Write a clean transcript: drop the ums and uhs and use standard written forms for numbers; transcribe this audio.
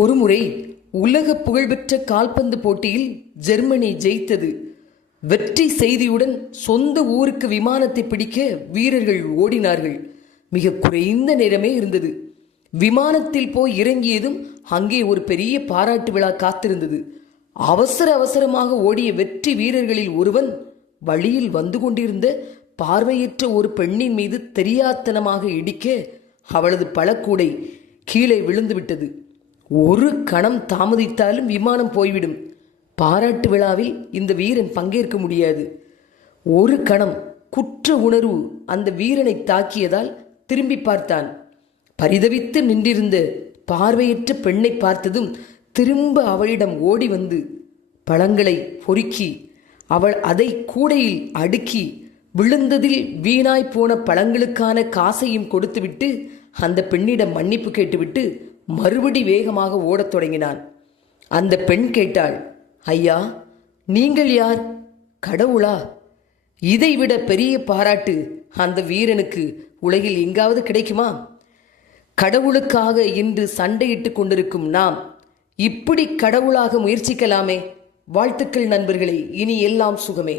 ஒருமுறை உலக புகழ்பெற்ற கால்பந்து போட்டியில் ஜெர்மனி ஜெயித்தது. வெற்றி செய்தியுடன் சொந்த ஊருக்கு விமானத்தை பிடிக்க வீரர்கள் ஓடினார்கள். மிக குறைந்த நேரமே இருந்தது. விமானத்தில் போய் இறங்கியதும் அங்கே ஒரு பெரிய பாராட்டு விழா காத்திருந்தது. அவசர அவசரமாக ஓடிய வெற்றி வீரர்களில் ஒருவன் வழியில் வந்து கொண்டிருந்த பார்வையற்ற ஒரு பெண்ணின் மீது தெரியாத்தனமாக இடிக்க அவளது பழக்கூடை கீழே விழுந்துவிட்டது. ஒரு கணம் தாமதித்தாலும் விமானம் போய்விடும். பாராட்டு விழாவில் இந்த வீரன் பங்கேற்க முடியாது. ஒரு கணம் குற்ற உணர்வு அந்த வீரனை தாக்கியதால் திரும்பி பார்த்தான். பரிதவித்து நின்றிருந்த பார்வையற்ற பெண்ணை பார்த்ததும் திரும்ப அவளிடம் ஓடி வந்து பழங்களை பொறுக்கி அவள் அதை கூடையில் அடுக்கி விழுந்ததில் வீணாய் போன பழங்களுக்கான காசையும் கொடுத்துவிட்டு அந்த பெண்ணிடம் மன்னிப்பு கேட்டுவிட்டு மறுபடி வேகமாக ஓடத் தொடங்கினான். அந்த பெண் கேட்டாள், ஐயா, நீங்கள் யார்? கடவுளா? இதைவிட பெரிய பாராட்டு அந்த வீரனுக்கு உலகில் எங்காவது கிடைக்குமா? கடவுளுக்காக இன்று சண்டையிட்டு கொண்டிருக்கும் நாம் இப்படி கடவுளாக முயற்சிக்கலாமே. வாழ்த்துக்கள் நண்பர்களே. இனி எல்லாம் சுகமே.